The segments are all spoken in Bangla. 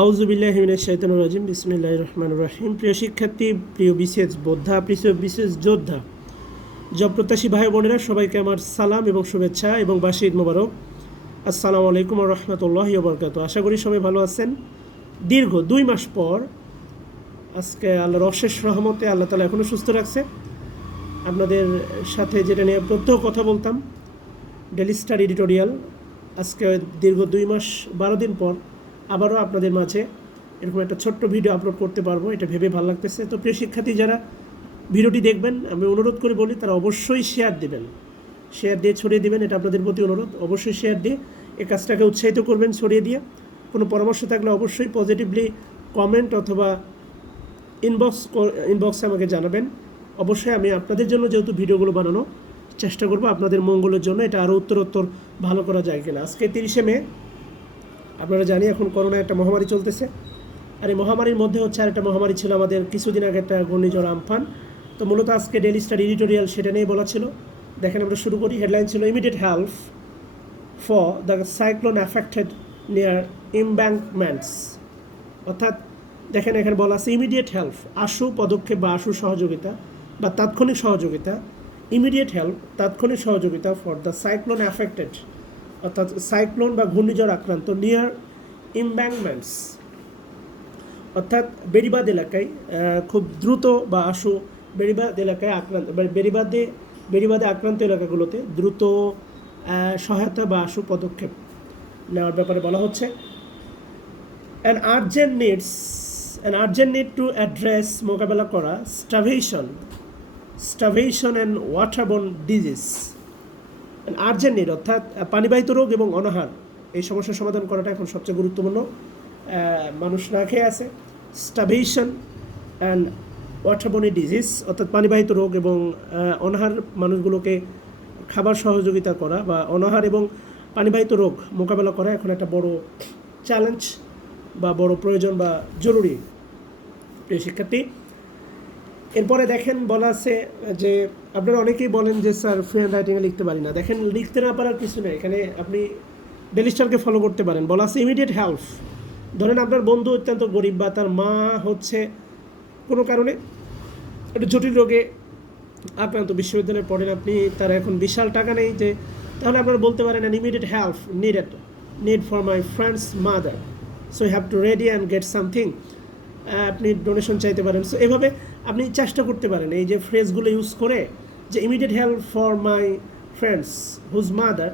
আউযুবিল্লাহি মিনাশ শাইতানির রাজিম বিসমিল্লাহির রহমানির রহিম। প্রিয় শিক্ষার্থী, প্রিয় বিশেষ বোদ্ধা, প্রিয় বিশেষ যোদ্ধা, জব প্রত্যাশী ভাই বোনেরা, সবাইকে আমার সালাম এবং শুভেচ্ছা এবং বাসি ঈদ মোবারক। আসসালামু আলাইকুম ওয়া রাহমাতুল্লাহি ওয়া বারাকাতুহু। আশা করি সবাই ভালো আছেন। দীর্ঘ 2 মাস পর আজকে আল্লাহর অশেষ রহমতে আল্লাহ তাআলা এখনও সুস্থ রাখছে। আপনাদের সাথে যেটা নিয়ে প্রত্যহ কথা বলতাম, ডেইলি স্টাডি এডিটোরিয়াল, আজকে দীর্ঘ 2 মাস 12 দিন পর আবারও আপনাদের মাঝে এরকম একটা ছোট্ট ভিডিও আপলোড করতে পারবো, এটা ভেবে ভালো লাগতেছে। তো প্রিয় শিক্ষার্থী, যারা ভিডিওটি দেখবেন, আমি অনুরোধ করে বলি তারা অবশ্যই শেয়ার দেবেন, শেয়ার দিয়ে ছড়িয়ে দেবেন। এটা আপনাদের প্রতি অনুরোধ, অবশ্যই শেয়ার দিয়ে এই কাজটাকে উৎসাহিত করবেন, ছড়িয়ে দিয়ে। কোনো পরামর্শ থাকলে অবশ্যই পজিটিভলি কমেন্ট অথবা ইনবক্সে আমাকে জানাবেন। অবশ্যই আমি আপনাদের জন্য যেহেতু ভিডিওগুলো বানানো চেষ্টা করব, আপনাদের মঙ্গলের জন্য এটা আরও উত্তরোত্তর ভালো করা যায় কিনা। আজকে 30শে মে, আপনারা জানি এখন করোনা একটা মহামারী চলতেছে। আর এই মহামারীর মধ্যে হচ্ছে আর একটা মহামারী ছিল আমাদের কিছুদিন আগে, একটা ঘূর্ণিঝড় আমফান। তো মূলত আজকে ডেইলি স্টাডি এডিটোরিয়াল সেটা নিয়ে বলা ছিল। দেখেন, আমরা শুরু করি। হেডলাইন ছিল immediate help for the cyclone affected near embankments. অর্থাৎ দেখেন, এখানে বলা আছে ইমিডিয়েট হেল্প, আশু পদক্ষেপ বা আশু সহযোগিতা বা তাৎক্ষণিক সহযোগিতা। ইমিডিয়েট হেল্প, তাৎক্ষণিক সহযোগিতা ফর দ্য সাইক্লোন অ্যাফেক্টেড, অর্থাৎ সাইক্লোন বা ঘূর্ণিঝড় আক্রান্ত নিয়ার ইমব্যাঙ্কমেন্টস, অর্থাৎ বেড়িবাঁধ এলাকায়, খুব দ্রুত বা আশু বেড়িবাঁধ এলাকায় আক্রান্ত, বেড়িবাঁধে আক্রান্ত এলাকাগুলোতে দ্রুত সহায়তা বা আশু পদক্ষেপ নেওয়ার ব্যাপারে বলা হচ্ছে। An urgent need to address, মোকাবেলা করা starvation and waterborne disease. Urgent need অর্থাৎ পানিবাহিত রোগ এবং অনাহার, এই সমস্যার সমাধান করাটা এখন সবচেয়ে গুরুত্বপূর্ণ। মানুষ না খেয়ে আছে। স্টাভেশন অ্যান্ড ওয়াটারবোর্ন ডিজিজ, অর্থাৎ পানিবাহিত রোগ এবং অনাহার, মানুষগুলোকে খাবার সহযোগিতা করা বা অনাহার এবং পানিবাহিত রোগ মোকাবেলা করা এখন একটা বড় চ্যালেঞ্জ বা বড় প্রয়োজন বা জরুরি। প্রিয় শিক্ষার্থী, এরপরে দেখেন বলা আছে যে আপনারা অনেকেই বলেন যে স্যার ফ্রি হ্যান্ড রাইটিংয়ে লিখতে পারি না। দেখেন, লিখতে না পারার কিছু নেই, এখানে আপনি ডেইলি স্টারকে ফলো করতে পারেন। বলা আছে ইমিডিয়েট হেল্প। ধরেন আপনার বন্ধু অত্যন্ত গরিব বা তার মা হচ্ছে কোনো কারণে একটা জটিল রোগে আক্রান্ত, বিশ্ববিদ্যালয়ে পড়েন আপনি, তার এখন বিশাল টাকা নেই, যে তাহলে আপনারা বলতে পারেন an immediate help need for my friends mother, so you have to ready and get something. আপনি ডোনেশন চাইতে পারেন। সো এভাবে আপনি চেষ্টা করতে পারেন এই যে ফ্রেজগুলো ইউজ করে, যে immediate help for my friends whose mother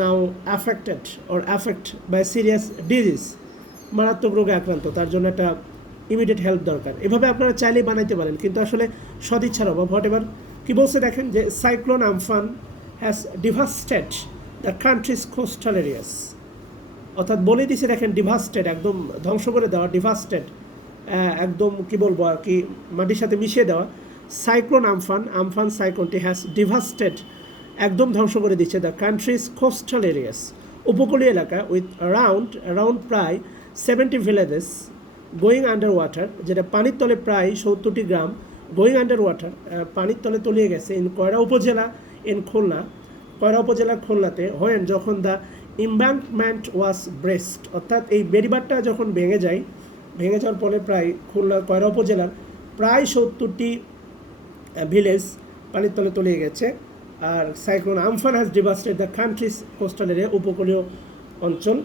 now affect by serious disease, মারাত্মক রোগে আক্রান্ত, তার জন্য একটা ইমিডিয়েট হেল্প দরকার। এভাবে আপনারা চাইলেই বানাইতে পারেন, কিন্তু আসলে সদিচ্ছার অভাব। হোয়াট এভার কী বলছে দেখেন, যে cyclone Amphan has devastated the country's coastal areas, অর্থাৎ বলে দিছে দেখেন, ডিভাস্টেড একদম ধ্বংস করে দেওয়া, ডিভাস্টেড একদম কী বলবো আর কি, মাটির সাথে মিশিয়ে দেওয়া। সাইক্লোন আমফান সাইক্লোনটি হ্যাজ ডিভাস্টেড, একদম ধ্বংস করে দিচ্ছে দ্য কান্ট্রিজ কোস্টাল এরিয়াস, উপকূলীয় এলাকা, উইথ অ্যারাউন্ড প্রায় 70 ভিলেজেস গোয়িং আন্ডার ওয়াটার, যেটা পানির তলে প্রায় 70টি গ্রাম গোয়িং আন্ডার ওয়াটার, পানির তলে তলিয়ে গেছে। কয়রা উপজেলা খুলনাতে হয়েন যখন দ্য ইমব্যাঙ্কমেন্ট ওয়াজ ব্রেস্ট, অর্থাৎ এই বেড়িবাঁধটা যখন ভেঙে যাওয়ার পরে প্রায় কয়রা উপজেলার প্রায় 70টি ভিলেজ পানির তলে তলিয়ে গেছে। আর cyclone Amphan has devastated the country's coastal area, উপকূলীয় অঞ্চল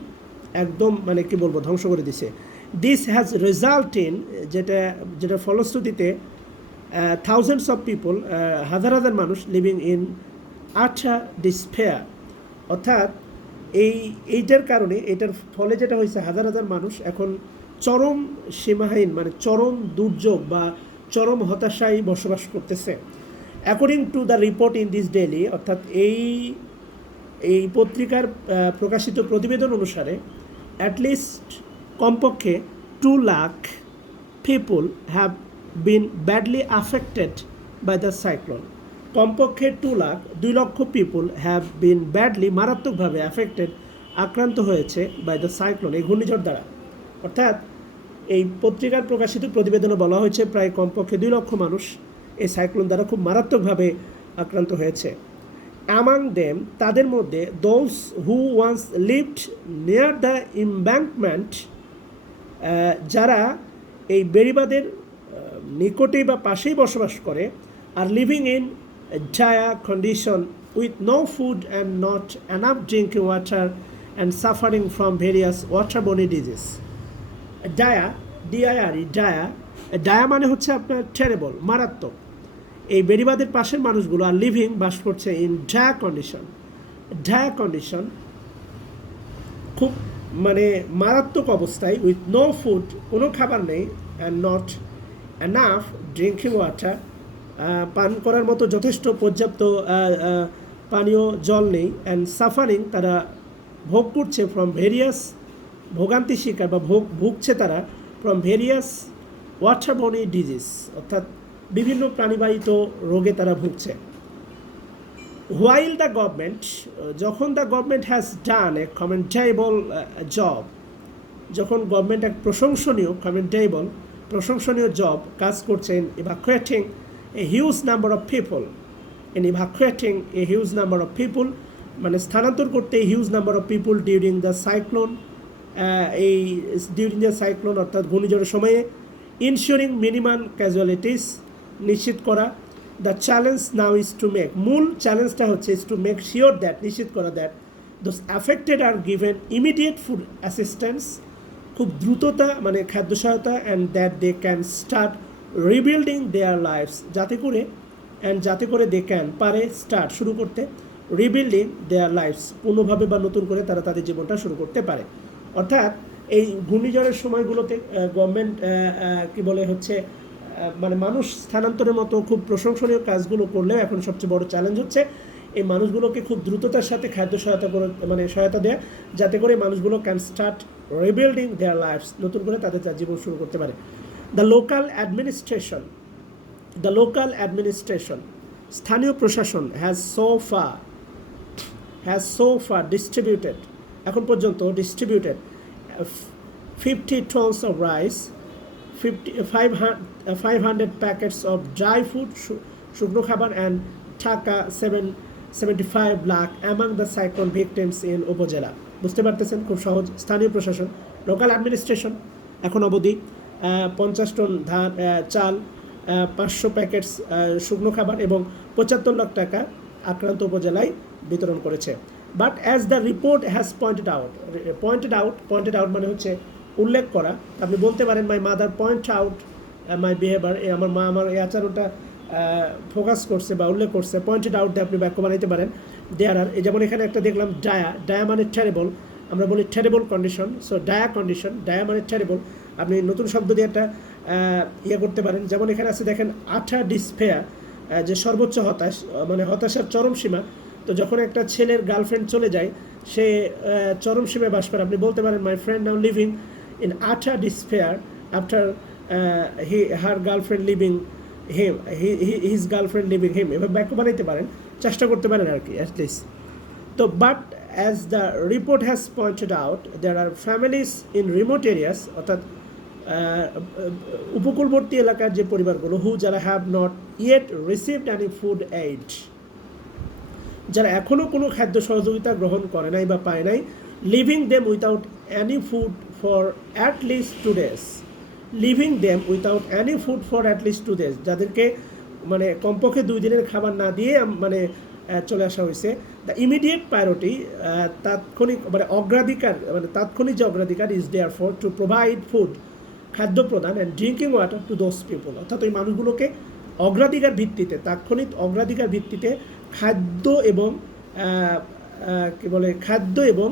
একদম মানে কি বলবো ধ্বংস করে দিছে। দিস হ্যাজ রেজাল্ট ইন, যেটা ফলশ্রুতিতে থাউজেন্ডস অফ পিপল, হাজার মানুষ লিভিং ইন আঠা ডিসপেয়ার, অর্থাৎ এইটার কারণে, এটার ফলে যেটা হয়েছে, হাজার মানুষ এখন চরম সীমাহীন, মানে চরম দুর্যোগ বা চরম হতাশায় বসবাস করতেছে। According to the report in this daily, অর্থাৎ এই পত্রিকার প্রকাশিত প্রতিবেদন অনুসারে, অ্যাটলিস্ট কমপক্ষে 2 lakh people have been badly affected by the cyclone. কমপক্ষে 2 লক্ষ পিপল হ্যাভ বিন ব্যাডলি, মারাত্মকভাবে আক্রান্ত হয়েছে বাই দ্য সাইক্লোন, এই ঘূর্ণিঝড় দ্বারা। অর্থাৎ এই পত্রিকার প্রকাশিত প্রতিবেদনে বলা হয়েছে প্রায় কমপক্ষে 2 লক্ষ মানুষ এই সাইক্লোন দ্বারা খুব মারাত্মকভাবে আক্রান্ত হয়েছে। অ্যামাং দেম, তাদের মধ্যে, those who once lived near the embankment যারা এই বেড়িবাঁধের নিকটেই বা পাশেই বসবাস করে আর living in dire condition with no food and not enough drinking water and suffering from various waterborne disease. Dire, D I R E, dire, dire মানে হচ্ছে আপনার টেরেবল, মারাত্মক। এই বেড়িবাঁধের পাশের মানুষগুলো আর লিভিং, বাস করছে in dire condition. Dia condition খুব মানে মারাত্মক অবস্থায়, উইথ নো ফুড, কোনো খাবার নেই, and not enough drinking water, পান করার মতো যথেষ্ট পর্যাপ্ত পানীয় জল নেই, অ্যান্ড সাফারিং, তারা ভোগ করছে ফ্রম ভেরিয়াস, ভোগান্তি শিকার বা ভুগছে তারা ফ্রম ভেরিয়াস ওয়াটারবোর্ন ডিজিজ, অর্থাৎ বিভিন্ন প্রাণীবাহিত রোগে তারা ভুগছে। হোয়াইল দ্য গভর্নমেন্ট, যখন the government has done a commendable job, যখন গভর্নমেন্ট এক প্রশংসনীয় জব কাজ করছে in evacuating a huge number of people, মানে স্থানান্তর করতে huge number of people during the cyclone, অর্থাৎ ঘূর্ণিঝড়ের সময়ে, ইনশিওরিং মিনিমাম ক্যাজুয়ালিটিস, নিশ্চিত করা। The challenge now is to make, মূল চ্যালেঞ্জটা হচ্ছে is to make sure that, নিশ্চিত করা that those affected are given immediate food assistance, খুব দ্রুততা মানে খাদ্য সহায়তা, and that they can start rebuilding their lives, যাতে করে দে ক্যান, পারে, স্টার্ট, শুরু করতে, রিবিল্ডিং দেয়ার লাইফস, পূর্ণভাবে বা নতুন করে তারা তাদের জীবনটা শুরু করতে পারে। অর্থাৎ এই ঘূর্ণিঝড়ের সময়গুলোতে গভর্নমেন্ট কি বলে হচ্ছে মানে মানুষ স্থানান্তরের মতো খুব প্রশংসনীয় কাজগুলো করলেও এখন সবচেয়ে বড় চ্যালেঞ্জ হচ্ছে এই মানুষগুলোকে খুব দ্রুততার সাথে খাদ্য সহায়তা দেয়া, যাতে করে মানুষগুলো can start rebuilding their lives, নতুন করে তাদের জীবন শুরু করতে পারে। দ্য লোকাল অ্যাডমিনিস্ট্রেশন, স্থানীয় প্রশাসন হ্যাজ সো ফার ডিস্ট্রিবিউটেড, এখন পর্যন্ত distributed 50 tons of rice, 500 packets of dry food, শুকনো খাবার, and টাকা 75 lakh among the cyclone victims in উপজেলা। বুঝতে পারতেছেন, খুব সহজ। স্থানীয় প্রশাসন, লোকাল অ্যাডমিনিস্ট্রেশন, এখন অবধি 50 টন চাল, 500 প্যাকেটস শুকনো খাবার এবং 75 লাখ টাকা আক্রান্ত উপজেলায় বিতরণ করেছে। But as the report has pointed out মানে হচ্ছে উল্লেখ করা। আপনি বলতে পারেন my mother point out my behaviour, আমার মা আমার এই আচরণটা ফোকাস করছে বা উল্লেখ করছে। পয়েন্টেড আউট দিয়ে আপনি বাক্য বানাইতে পারেন। দেয়ার আর, যেমন এখানে একটা দেখলাম ডায়া মানে টেরেবল, আমরা বলি টেরেবল কন্ডিশন, সো ডায়া মানে টেরেবল। আপনি নতুন শব্দ দিয়ে একটা করতে পারেন, যেমন এখানে আছে দেখেন আঠা ডিসপেয়ার, যে সর্বোচ্চ মানে হতাশার চরম সীমা। তো যখন একটা ছেলের গার্লফ্রেন্ড চলে যায়, সে চরম সীমায় বাস করে, আপনি বলতে পারেন my friend now living in utter despair after her girlfriend leaving him, his girlfriend leaving him, এভাবে বাক্য বানাইতে পারেন, চেষ্টা করতে পারেন আর কি অ্যাটলিস্ট। তো but as the report has pointed out there are families in remote areas, অর্থাৎ উপকূলবর্তী এলাকার যে পরিবারগুলো, যারা have not yet received any food aid, যারা এখনও কোনো খাদ্য সহযোগিতা গ্রহণ করে নাই বা পায় নাই, living them without any food for at least 2 days, যাদেরকে মানে কমপক্ষে 2 দিনের খাবার না দিয়ে মানে চলে আসা হয়েছে। দ্য ইমিডিয়েট প্রায়োরিটি, তাৎক্ষণিক যে অগ্রাধিকার is there for to provide food, খাদ্য প্রদান, and drinking water to those people, অর্থাৎ ওই মানুষগুলোকে তাৎক্ষণিক অগ্রাধিকার ভিত্তিতে খাদ্য এবং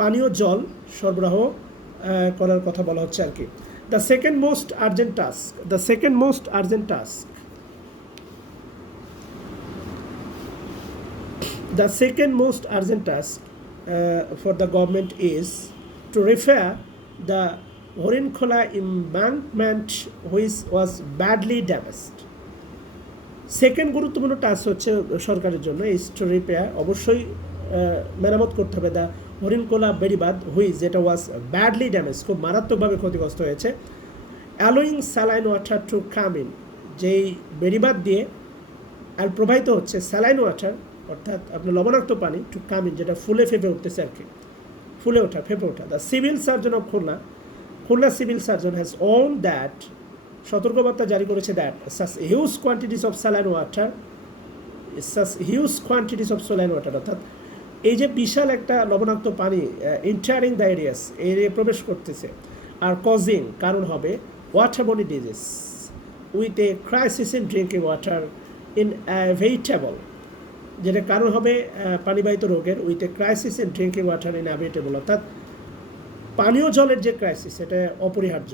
পানীয় জল সরবরাহ করার কথা বলা হচ্ছে আর কি। The second most urgent task for the government is to repair the Horinkola embankment which was badly damaged. Second গুরুত্বপূর্ণ টাস্ক হচ্ছে সরকারের জন্য ইজ টু রিপেয়ার, অবশ্যই মেরামত করতে হবে দ্য হরিণখোলা বেড়িবাঁধ যেটা ওয়াজ ব্যাডলি ড্যামেজ, খুব মারাত্মকভাবে ক্ষতিগ্রস্ত হয়েছে। Allowing saline water to come in, যেই বেড়িবাঁধ দিয়ে প্রবাহিত হচ্ছে স্যালাইন ওয়াটার, অর্থাৎ আপনার লবণাক্ত পানি, টু কাম ইন, যেটা ফুলে ফেঁপে উঠতেছে আর কি, ফেঁপে ওঠা। The civil surgeon of Khulna civil surgeon has won that, সতর্কবার্তা জারি করেছে that such huge quantities of saline water, অর্থাৎ এই যে বিশাল একটা লবণাক্ত পানি এন্টারিং দ্য এরিয়াস, এরিয়া প্রবেশ করতেছে, আর কজিং কারণ হবে waterborne disease with a crisis in drinking water inevitable, যেটা কারণ হবে পানিবাহিত রোগের with a crisis in drinking water inevitable, অর্থাৎ পানীয় জলের যে ক্রাইসিস এটা অপরিহার্য।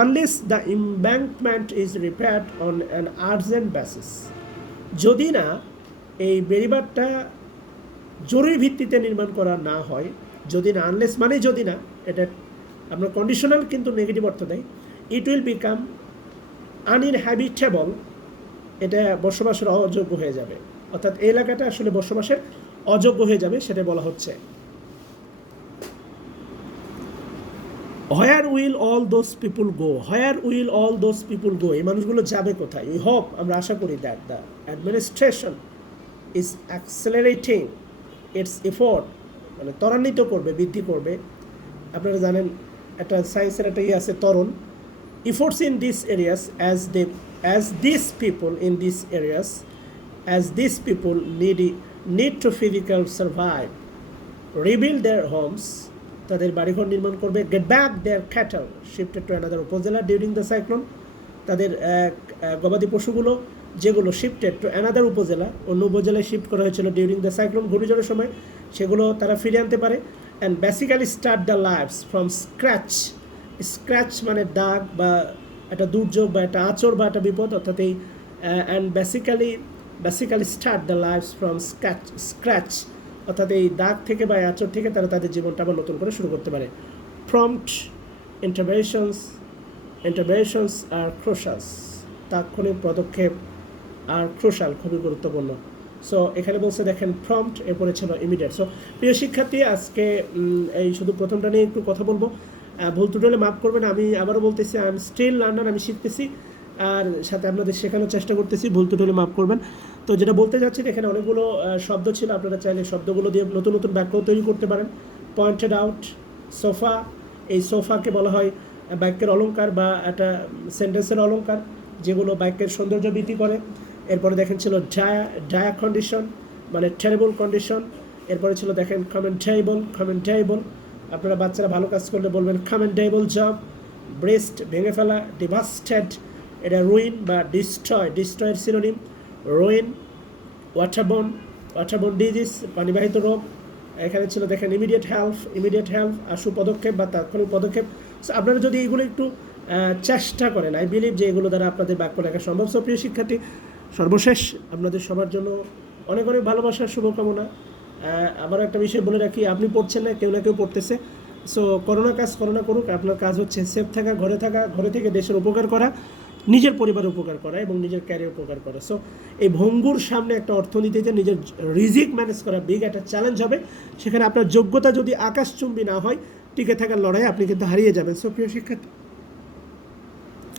Unless the embankment is repaired on an urgent basis, যদি না এই বেড়িবাঁধটা জরুরি ভিত্তিতে নির্মাণ করা না হয়, যদি না, আনলেস মানে যদি না, এটা আপনার কন্ডিশনাল কিন্তু নেগেটিভ অর্থ দেয়, ইট উইল বিকাম আনইনহ্যাবিটেবল, এটা বসবাসের অযোগ্য হয়ে যাবে, অর্থাৎ এই এলাকাটা আসলে বসবাসের অযোগ্য হয়ে যাবে, সেটা বলা হচ্ছে। Where will all those people go, where will all those people go, এই মানুষগুলো যাবে কোথায়? উই হোপ, আমরা আশা করি that the administration is accelerating its effort, মানে ত্বরান্বিত করবে, বৃদ্ধি করবে। আপনারা জানেন একটা সায়েন্সের একটা আছে ত্বরণ, efforts in these areas as these people need to physically survive, rebuild their homes, তাদের বাড়িঘর নির্মাণ করবে, get back their cattle shifted to another উপজেলা during the cyclone, তাদের গবাদি পশুগুলো যেগুলো শিফটেড টু অ্যানাদার উপজেলা, অন্য উপজেলায় শিফট করা হয়েছিল ডিউরিং দ্য সাইক্লোন, ঘূর্ণিঝড়ের সময়, সেগুলো তারা ফিরে আনতে পারে। And basically start the lives from scratch মানে দাগ বা একটা দুর্যোগ বা একটা আচর বা একটা বিপদ, অর্থাৎ এই and basically start the lives from scratch, অর্থাৎ এই দাগ থেকে বা আচর থেকে তারা তাদের জীবনটা আবার নতুন করে শুরু করতে পারে। প্রম্পট ইন্টারভেনশনস আর ক্রুশাস, তাৎক্ষণিক পদক্ষেপ আর ক্রুশাল খুবই গুরুত্বপূর্ণ। সো এখানে বলছে দেখেন প্রম্পট, এরপরে ছিল ইমিডিয়েট। সো প্রিয় শিক্ষার্থী, আজকে এই শুধু প্রথমটা নিয়ে একটু কথা বলবো, ভুল ত্রুটি হলে মাফ করবেন। আমি আবারও বলতেছি, আই এম স্টিল লার্নার, আমি শিখতেছি আর সাথে আপনাদের শেখানোর চেষ্টা করতেছি, ভুল ত্রুটি হলে মাফ করবেন। তো যেটা বলতে যাচ্ছি, এখানে অনেকগুলো শব্দ ছিল, আপনারা চাইলে শব্দগুলো দিয়ে নতুন নতুন বাক্য তৈরি করতে পারেন। পয়েন্টেড আউট, সোফা, এই সোফাকে বলা হয় বাক্যের অলঙ্কার বা একটা সেন্টেন্সের অলঙ্কার, যেগুলো বাক্যের সৌন্দর্য বৃদ্ধি করে। এরপরে দেখেন ছিল ডায়া কন্ডিশন, মানে টেরেবল কন্ডিশন। এরপরে ছিল দেখেন কমেন্টেবল, আপনারা বাচ্চারা ভালো কাজ করলে বলবেন কমেন্টেবল জব। ব্রেস্ট, ভেঙে ফেলা। ডিভাস্টেড, এটা রুইন বা ডিস্ট্রয়ের সিনোনিম, রুইন। ওয়াটারবোর্ন ডিজিজ, পানিবাহিত রোগ। এখানে ছিল দেখেন ইমিডিয়েট হেল্প, আশু পদক্ষেপ বা তাৎক্ষণিক পদক্ষেপ। সো আপনারা যদি এইগুলো একটু চেষ্টা করেন, আই বিলিভ যে এগুলো দ্বারা আপনাদের বাক্য লেখা সম্ভব। সো প্রিয় শিক্ষার্থী, সর্বশেষ আপনাদের সবার জন্য অনেক অনেক ভালোবাসার শুভকামনা। আবার একটা বিষয় বলে রাখি, আপনি পড়ছেন না, কেউ না কেউ পড়তেছে। সো করোনা করুক, আপনার কাজ হচ্ছে সেফ থাকা, ঘরে থেকে দেশের উপকার করা, নিজের পরিবারের উপকার করা এবং নিজের ক্যারিয়ার উপকার করা। সো এই ভঙ্গুর সামনে একটা অর্থনীতিতে নিজের রিজিক ম্যানেজ করা বিগ একটা চ্যালেঞ্জ হবে। সেখানে আপনার যোগ্যতা যদি আকাশচুম্বী না হয়, টিকে থাকার লড়াই আপনি কিন্তু হারিয়ে যাবেন। সো প্রিয় শিক্ষার্থী,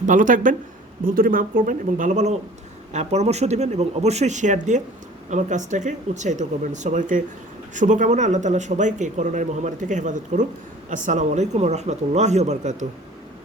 ভালো থাকবেন, ভুল ত্রুটি মাফ করবেন এবং ভালো ভালো পরামর্শ দেবেন এবং অবশ্যই শেয়ার দিয়ে আমার কাজটাকে উৎসাহিত করবেন। সবাইকে শুভকামনা। আল্লাহ তাআলা সবাইকে করোনার মহামারী থেকে হেফাজত করুক। আসসালামু আলাইকুম ওয়া রাহমাতুল্লাহি ওয়া বারাকাতুহু।